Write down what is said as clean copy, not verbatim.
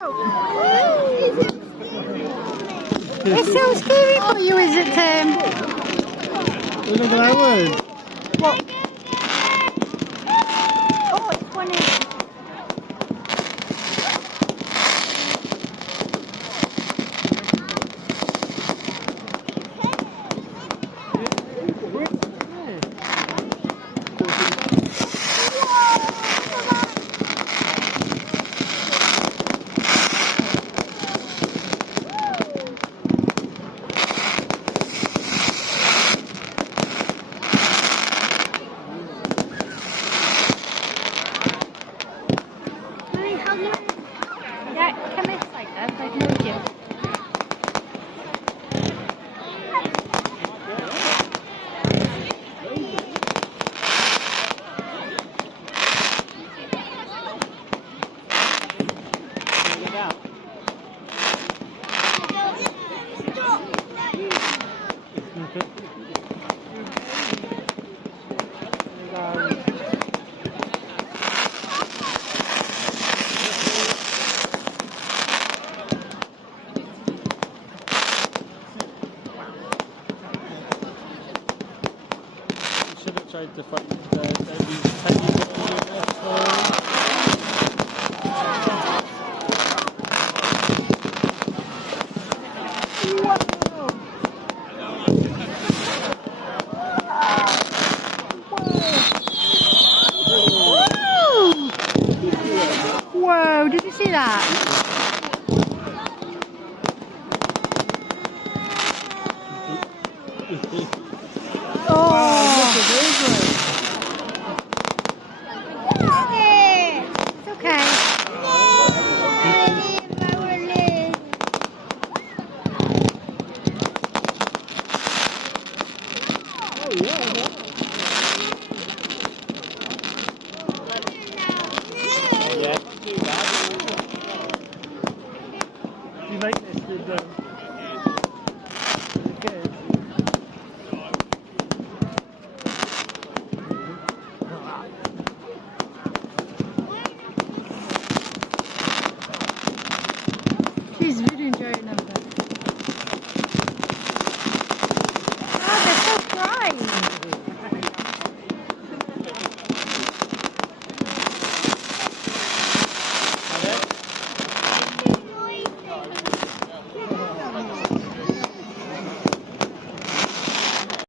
It's so scary for you, is it, Tim? Look at that one. What? Oh, it's funny. Yeah, come in like that, like no you. Should have tried to find these tiny Whoa, did you see that? Oh, it's okay. You like this?